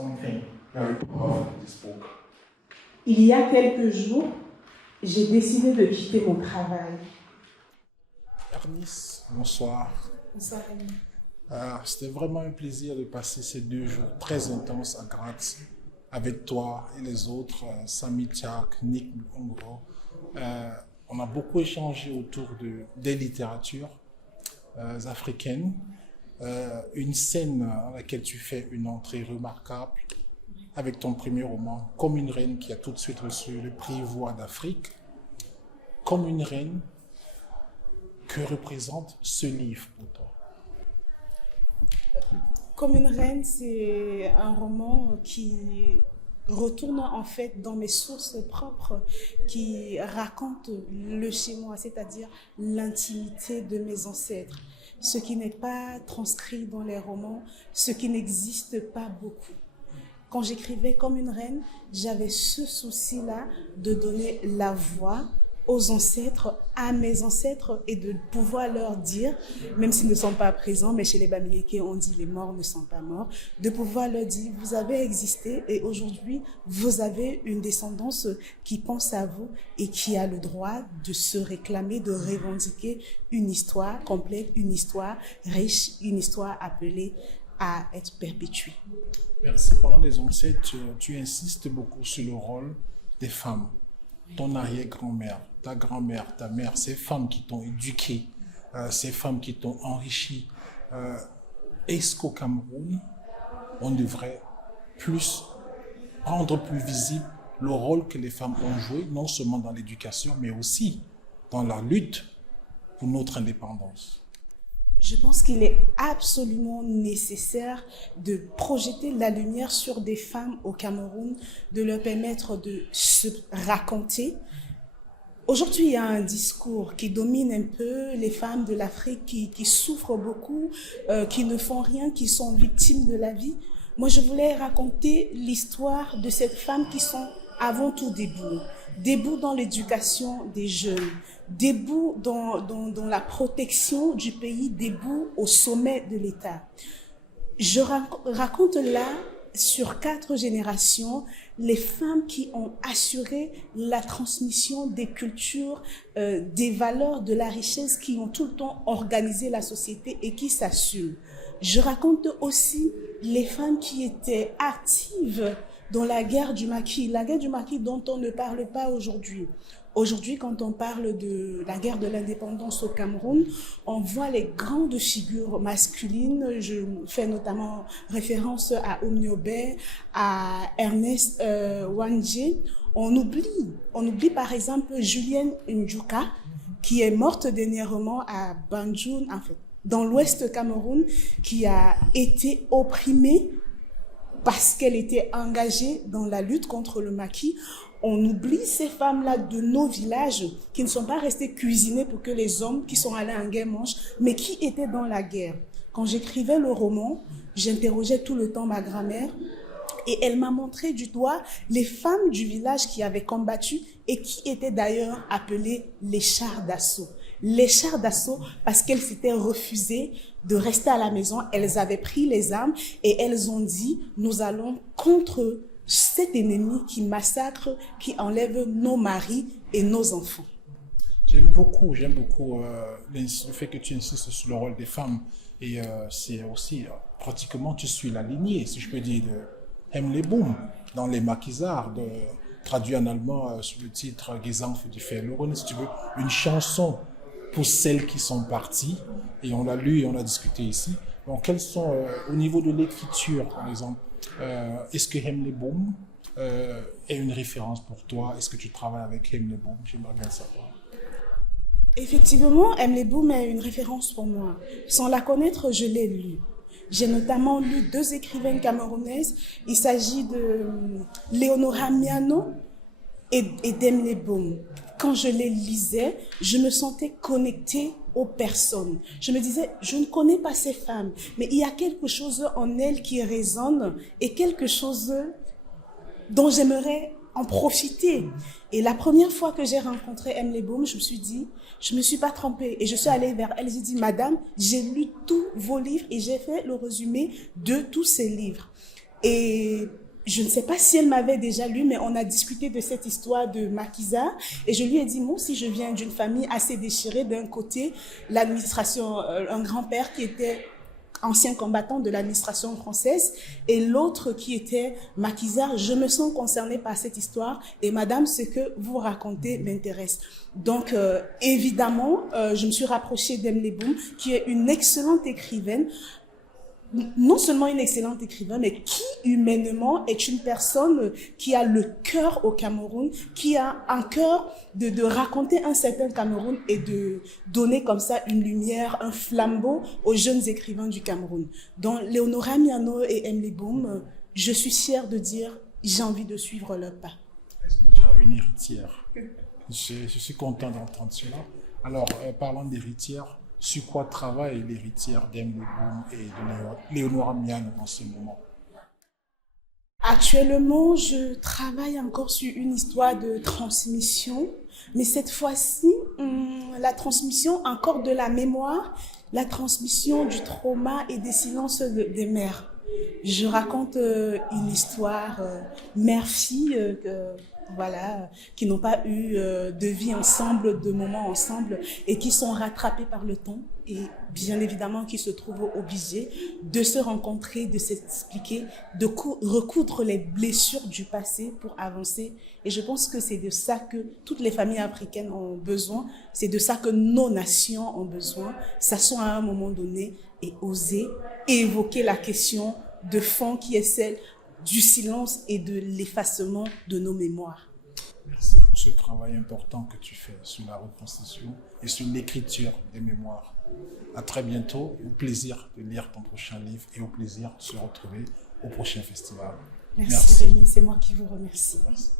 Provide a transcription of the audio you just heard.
something very powerful in this book. Il y a quelques jours, j'ai décidé de quitter mon travail. Ernice, bonsoir. Bonsoir, Rémi. C'était vraiment un plaisir de passer ces 2 jours très intenses à Graz avec toi et les autres, Sami Tchak, Nick Ngro. On a beaucoup échangé autour des littératures africaines. Une scène à laquelle tu fais une entrée remarquable avec ton premier roman, Comme une reine, qui a tout de suite reçu le prix Voix d'Afrique. Comme une reine, que représente ce livre pour toi? Comme une reine, c'est un roman qui retourne en fait dans mes sources propres, qui raconte le chez moi, c'est-à-dire l'intimité de mes ancêtres, ce qui n'est pas transcrit dans les romans, ce qui n'existe pas beaucoup. Quand j'écrivais Comme une reine, j'avais ce souci-là de donner la voix aux ancêtres, à mes ancêtres, et de pouvoir leur dire, même s'ils ne sont pas présents, mais chez les Bamileke, on dit les morts ne sont pas morts, de pouvoir leur dire, vous avez existé et aujourd'hui, vous avez une descendance qui pense à vous et qui a le droit de se réclamer, de revendiquer une histoire complète, une histoire riche, une histoire appelée à être perpétuée. Merci. Pendant les ancêtres, tu insistes beaucoup sur le rôle des femmes. Ton arrière-grand-mère, ta grand-mère, ta mère, ces femmes qui t'ont éduqué, ces femmes qui t'ont enrichi. Est-ce qu'au Cameroun, on devrait rendre plus visible le rôle que les femmes ont joué, non seulement dans l'éducation, mais aussi dans la lutte pour notre indépendance? Je pense qu'il est absolument nécessaire de projeter la lumière sur des femmes au Cameroun, de leur permettre de se raconter. Aujourd'hui, il y a un discours qui domine un peu les femmes de l'Afrique qui souffrent beaucoup, qui ne font rien, qui sont victimes de la vie. Moi, je voulais raconter l'histoire de ces femmes qui sont avant tout debout dans l'éducation des jeunes, debout dans la protection du pays, debout au sommet de l'État. Je raconte là, sur 4 générations, les femmes qui ont assuré la transmission des cultures, des valeurs, de la richesse, qui ont tout le temps organisé la société et qui s'assument. Je raconte aussi les femmes qui étaient actives dans la guerre du maquis dont on ne parle pas aujourd'hui. Aujourd'hui, quand on parle de la guerre de l'indépendance au Cameroun, on voit les grandes figures masculines. Je fais notamment référence à Omniobé, à Ernest Wandje. On oublie par exemple Julienne Ndjuka, qui est morte dernièrement à Banjul, en fait, dans l'ouest Cameroun, qui a été opprimée parce qu'elle était engagée dans la lutte contre le maquis. On oublie ces femmes-là de nos villages qui ne sont pas restées cuisinées pour que les hommes qui sont allés en guerre mangent, mais qui étaient dans la guerre. Quand j'écrivais le roman, j'interrogeais tout le temps ma grand-mère et elle m'a montré du doigt les femmes du village qui avaient combattu et qui étaient d'ailleurs appelées les chars d'assaut. Les chars d'assaut parce qu'elles s'étaient refusées de rester à la maison. Elles avaient pris les armes et elles ont dit « Nous allons contre cet ennemi qui massacre, qui enlève nos maris et nos enfants. » J'aime beaucoup le fait que tu insistes sur le rôle des femmes. Et c'est aussi, pratiquement, tu suis la lignée, si je peux dire, de Hemle Boom, dans les maquisards, traduit en allemand sous le titre « Gesang für die Verlorenen », si tu veux, une chanson pour celles qui sont parties. Et on l'a lu et on a discuté ici. Donc, quelles sont, au niveau de l'écriture, par exemple, est-ce que Hemle Boom est une référence pour toi? Est-ce que tu travailles avec Hemle Boom? J'aimerais bien savoir. Effectivement, Hemle Boom est une référence pour moi. Sans la connaître, je l'ai lu. J'ai notamment lu 2 écrivaines camerounaises. Il s'agit de Léonora Miano et d'Hemle Boom. Quand je les lisais, je me sentais connectée aux personnes. Je me disais, je ne connais pas ces femmes, mais il y a quelque chose en elles qui résonne et quelque chose dont j'aimerais en profiter. Et la première fois que j'ai rencontré Hemle Boom, je me suis dit, je me suis pas trompée. Et je suis allée vers elle, j'ai dit, madame, j'ai lu tous vos livres et j'ai fait le résumé de tous ces livres. Et je ne sais pas si elle m'avait déjà lu, mais on a discuté de cette histoire de Maquisard. Et je lui ai dit, moi aussi, je viens d'une famille assez déchirée. D'un côté, l'administration, un grand-père qui était ancien combattant de l'administration française, et l'autre qui était Maquisard. Je me sens concernée par cette histoire, et madame, ce que vous racontez m'intéresse. Donc, évidemment, je me suis rapprochée d'Emily Boom, qui est une excellente écrivaine, non seulement une excellente écrivaine, mais qui humainement est une personne qui a le cœur au Cameroun, qui a un cœur de raconter un certain Cameroun et de donner comme ça une lumière, un flambeau aux jeunes écrivains du Cameroun. Donc, Léonora Miano et Emily Boom, je suis fière de dire, j'ai envie de suivre leur pas. Elles sont déjà une héritière. Je suis content d'entendre cela. Alors, parlant d'héritière, sur quoi travaille l'héritière d'Emily Boom et de Léonora Miano en ce moment? Actuellement, je travaille encore sur une histoire de transmission, mais cette fois-ci, la transmission encore de la mémoire, la transmission du trauma et des silences des mères. Je raconte une histoire mère-fille voilà, qui n'ont pas eu de vie ensemble, de moments ensemble, et qui sont rattrapés par le temps, et bien évidemment qui se trouvent obligés de se rencontrer, de s'expliquer, de recoudre les blessures du passé pour avancer. Et je pense que c'est de ça que toutes les familles africaines ont besoin, c'est de ça que nos nations ont besoin, s'asseoir à un moment donné et oser évoquer la question de fond qui est celle du silence et de l'effacement de nos mémoires. Merci pour ce travail important que tu fais sur la reconstitution et sur l'écriture des mémoires. À très bientôt, au plaisir de lire ton prochain livre et au plaisir de se retrouver au prochain festival. Merci. Rémi, c'est moi qui vous remercie. Merci.